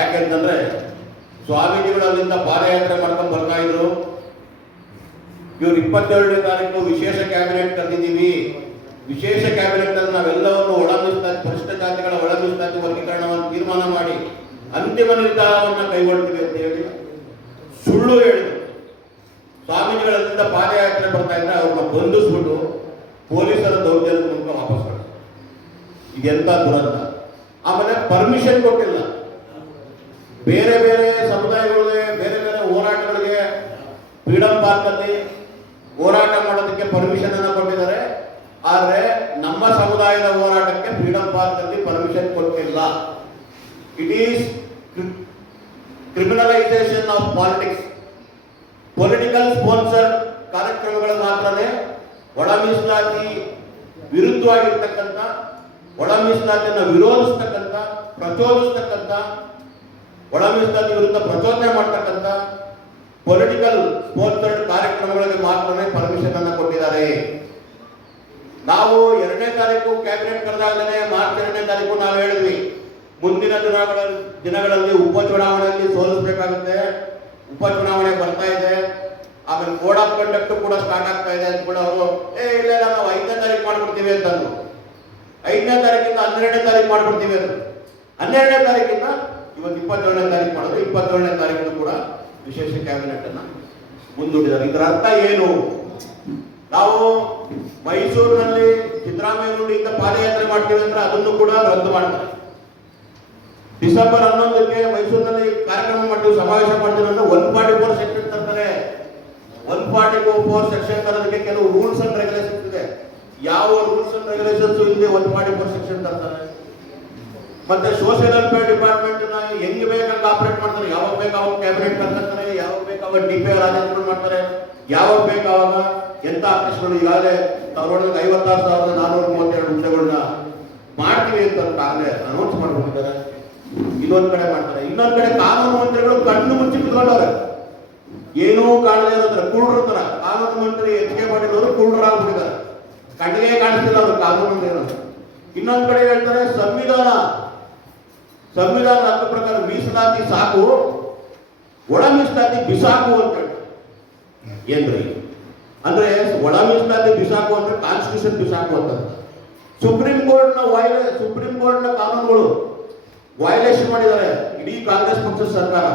ಯಾಕೆಂತಂದ್ರೆ ಸ್ವಾಮೀಜಿಗಳು ಅಲ್ಲಿಂದ ಪಾದಯಾತ್ರೆ ಮಾಡ್ಕೊಂಡು ಬರ್ತಾ ಇದ್ರು. ಇವ್ರು 22ನೇ ತಾರೀಕು ವಿಶೇಷ ಕ್ಯಾಬಿನೆಟ್ ಕರೆದಿದ್ದೀವಿ, ವಿಶೇಷ ಕ್ಯಾಬಿನೆಟ್ ಅಲ್ಲಿ ನಾವೆಲ್ಲವನ್ನು ಒಳಮೀಸಲಾತಿ, ಪರಿಶಿಷ್ಟ ಜಾತಿಗಳ ಒಳಮೀಸಲಾತಿ ವರ್ಗೀಕರಣವನ್ನು ತೀರ್ಮಾನ ಮಾಡಿ ಅಂತಿಮ ನಿರ್ಧಾರವನ್ನು ಕೈಗೊಳ್ತೀವಿ ಅಂತ ಹೇಳಿ ಸುಳ್ಳು ಹೇಳಿದ್ರು. ಸ್ವಾಮೀಜಿಗಳಲ್ಲಿಂದ ಪಾದಯಾತ್ರೆ ಬರ್ತಾ ಇದ್ರೆ ಅವ್ರನ್ನ ಬಂಧಿಸ್ಬಿಟ್ಟು ಪೊಲೀಸರ ದೌರ್ಜನ್ಯದ ಮೂಲಕ ವಾಪಸ್ ಕಳಿಸ್ತಾರೆ. ಇದೆಂತ ದುರಂತ. ಆಮೇಲೆ ಪರ್ಮಿಷನ್ ಕೊಟ್ಟಿಲ್ಲ. ಬೇರೆ ಬೇರೆ ಸಮುದಾಯಗಳಿಗೆ ಬೇರೆ ಬೇರೆ ಹೋರಾಟಗಳಿಗೆ ಫ್ರೀಡಂ ಪಾರ್ಕ್ ಅಲ್ಲಿ ಹೋರಾಟ ಮಾಡೋದಕ್ಕೆ ಪರ್ಮಿಷನ್ ಅನ್ನು ಕೊಟ್ಟಿದ್ದಾರೆ. ಆದ್ರೆ ನಮ್ಮ ಸಮುದಾಯದ ಹೋರಾಟಕ್ಕೆ ಫ್ರೀಡಂ ಪಾರ್ಕ್ ಅಲ್ಲಿ ಪರ್ಮಿಷನ್ ಕೊಟ್ಟಿಲ್ಲ. It is criminalisation of politics. Political sponsor ಕಾರ್ಯಕ್ರಮಗಳು ಮಾತ್ರನೇ ಒಳ ಮೀಸಲಾತಿ ವಿರುದ್ಧವಾಗಿರ್ತಕ್ಕಂಥ, ಒಳ ಮೀಸಲಾತಿಯನ್ನು ವಿರೋಧಿಸ್ತಕ್ಕಂಥ, ಪ್ರಚೋದಿಸ್ತಕ್ಕಂಥ, ಒಳ ಮೀಸಲಾತಿ ವಿರುದ್ಧ ಪ್ರಚೋದನೆ ಮಾಡ್ತಕ್ಕಂಥ ಪೊಲಿಟಿಕಲ್ ಸ್ಪಾನ್ಸರ್ಡ್ ಕಾರ್ಯಕ್ರಮಗಳಿಗೆ ಮಾತ್ರನೇ ಪರ್ಮಿಷನ್ ಅನ್ನು ಕೊಟ್ಟಿದ್ದಾರೆ. ನಾವು 2ನೇ ತಾರೀಕು ಕ್ಯಾಬಿನೆಟ್ ಕರೆದಾಗಲೇ ಮಾರ್ಚ್ 2ನೇ ತಾರೀಕು ನಾವು ಹೇಳಿದ್ವಿ, ಮುಂದಿನ ದಿನಗಳಲ್ಲಿ ಉಪಚುನಾವಣೆಯಲ್ಲಿ ಸೋಲಿಸಬೇಕಾಗುತ್ತೆ, ಉಪಚುನಾವಣೆ ಬರ್ತಾ ಇದೆ, ಆಮೇಲೆ ಕೋಡ್ ಆಫ್ ಕಂಡಕ್ಟ್ ಕೂಡ ಸ್ಟಾರ್ಟ್ ಆಗ್ತಾ ಇದೆ ಅಂತ ಕೂಡ ಅವರು ಇಲ್ಲ ನಾವು 5ನೇ ತಾರೀಕು ಮಾಡ್ಬಿಡ್ತೀವಿ ಅಂತಂದ್ರು. 5ನೇ ತಾರೀಕಿಂದ 12ನೇ ತಾರೀಕು ಮಾಡ್ಬಿಡ್ತೀವಿ ಅಂತ, 12ನೇ ತಾರೀಕಿಂದ ಇವತ್ತು 27ನೇ ತಾರೀಕು ಮಾಡೋದು. 27ನೇ ತಾರೀಕು ಕೂಡ ವಿಶೇಷ ಕ್ಯಾಬಿನೆಟ್ ಅನ್ನ ಮುಂದೂಡಿದ್ದಾರೆ. ಇದರ ಅರ್ಥ ಏನು? ನಾವು ಮೈಸೂರಿನಲ್ಲಿ ಸಿದ್ದರಾಮಯ್ಯ ನುಡಿಯಿಂದ ಪಾದಯಾತ್ರೆ ಮಾಡ್ತೀವಿ ಅಂದ್ರೆ ಅದನ್ನು ಕೂಡ ರದ್ದು ಮಾಡ್ತಾರೆ. ಡಿಸೆಂಬರ್ 11ಕ್ಕೆ ಮೈಸೂರಿನಲ್ಲಿ ಕಾರ್ಯಕ್ರಮ ಮಾಡ್ತೀವಿ, ಸಮಾವೇಶ ಮಾಡ್ತೀವಿ ಅಂದ್ರೆ 144 ಸೆಕ್ಷನ್ ತರ್ತಾರೆ. 144 ಸೆಕ್ಷನ್ ತರೋದಕ್ಕೆ ಕೆಲವು ರೂಲ್ಸ್ ಅಂಡ್ ರೆಗ್ಯುಲೇಷನ್ಸ್ ಇದೆ. ಯಾವ ರೂಲ್ಸ್ ಅಂಡ್ ರೆಗ್ಯುಲೇಷನ್ಸ್ ಇಲ್ಲಿ 144 ಸೆಕ್ಷನ್ ತರ್ತಾರೆ. ಮತ್ತೆ ಸೋಷಿಯಲ್ ವೆಲ್ಫೇರ್ ಡಿಪಾರ್ಟ್ಮೆಂಟ್ ಹೆಂಗ್ ಬೇಕಾಗ ಆಪರೇಟ್ ಮಾಡ್ತಾರೆ. ಯಾವಾಗ ಬೇಕಾವಾಗ ಕ್ಯಾಬಿನೆಟ್ ಕರ್ತಾರೆ, ಯಾವಾಗ ಬೇಕಾವಾಗ ಡಿಪಿಆರ್ ಆದೇಶಗಳು ಮಾಡ್ತಾರೆ, ಯಾವಾಗ ಬೇಕಾವಾಗ ಎಂತ ಆಫೀಸ್ಗಳು ಈಗಾಗಲೇ 56,432 ಹುದ್ದೆಗಳನ್ನ ಮಾಡ್ತೀವಿ ಅಂತ ಆಗಲೇ ಅನೌನ್ಸ್ ಮಾಡ್ಕೊಂಡಿದ್ದಾರೆ. ಇದೊಂದ್ ಕಡೆ ಮಾಡ್ತಾರೆ. ಇನ್ನೊಂದ್ ಕಡೆ ಕಾನೂನು ಮಂತ್ರಿಗಳು ಕಣ್ಣು ಮುಚ್ಚಿ ಕುತ್ಕೊಂಡವ್ರೆ, ಏನೂ ಕಾಣದೇ ಇರೋದ್ರ ಕುರುಡ್ರ ತರ. ಕಾನೂನು ಮಂತ್ರಿ ಹೆಚ್ಚಿಗೆ ಮಾಡಿದವರು ಕುರುಡ್ರಾಗ್ಬಿಟ್ಟಿದ್ದಾರೆ, ಕಣ್ಣಿಗೆ ಕಾಣಿಸ್ತಿಲ್ಲ ಅವರು ಕಾನೂನು ಮಂತ್ರಿ. ಇನ್ನೊಂದ್ ಕಡೆ ಹೇಳ್ತಾರೆ ಸಂವಿಧಾನ ಹಕ್ಕು ಪ್ರಕಾರ ಮೀಸಲಾತಿ ಸಾಕು, ಒಳ ಮೀಸಲಾತಿ ಬಿಸಾಕು ಅಂತ ಹೇಳ್ತಾರೆ. ಏನ್ರಿ ಅಂದ್ರೆ ಒಳ ಮೀಸಲಾತಿ ಬಿಸಾಕು ಅಂದ್ರೆ ಕಾನ್ಸ್ಟಿಟ್ಯೂಷನ್ ಬಿಸಾಕು ಅಂತ. ಸುಪ್ರೀಂ ಕೋರ್ಟ್ನ ಕಾನೂನುಗಳು ವೈಲೇಷನ್ ಮಾಡಿದ್ದಾರೆ ಇಡೀ ಕಾಂಗ್ರೆಸ್ ಪಕ್ಷದ ಸರ್ಕಾರ.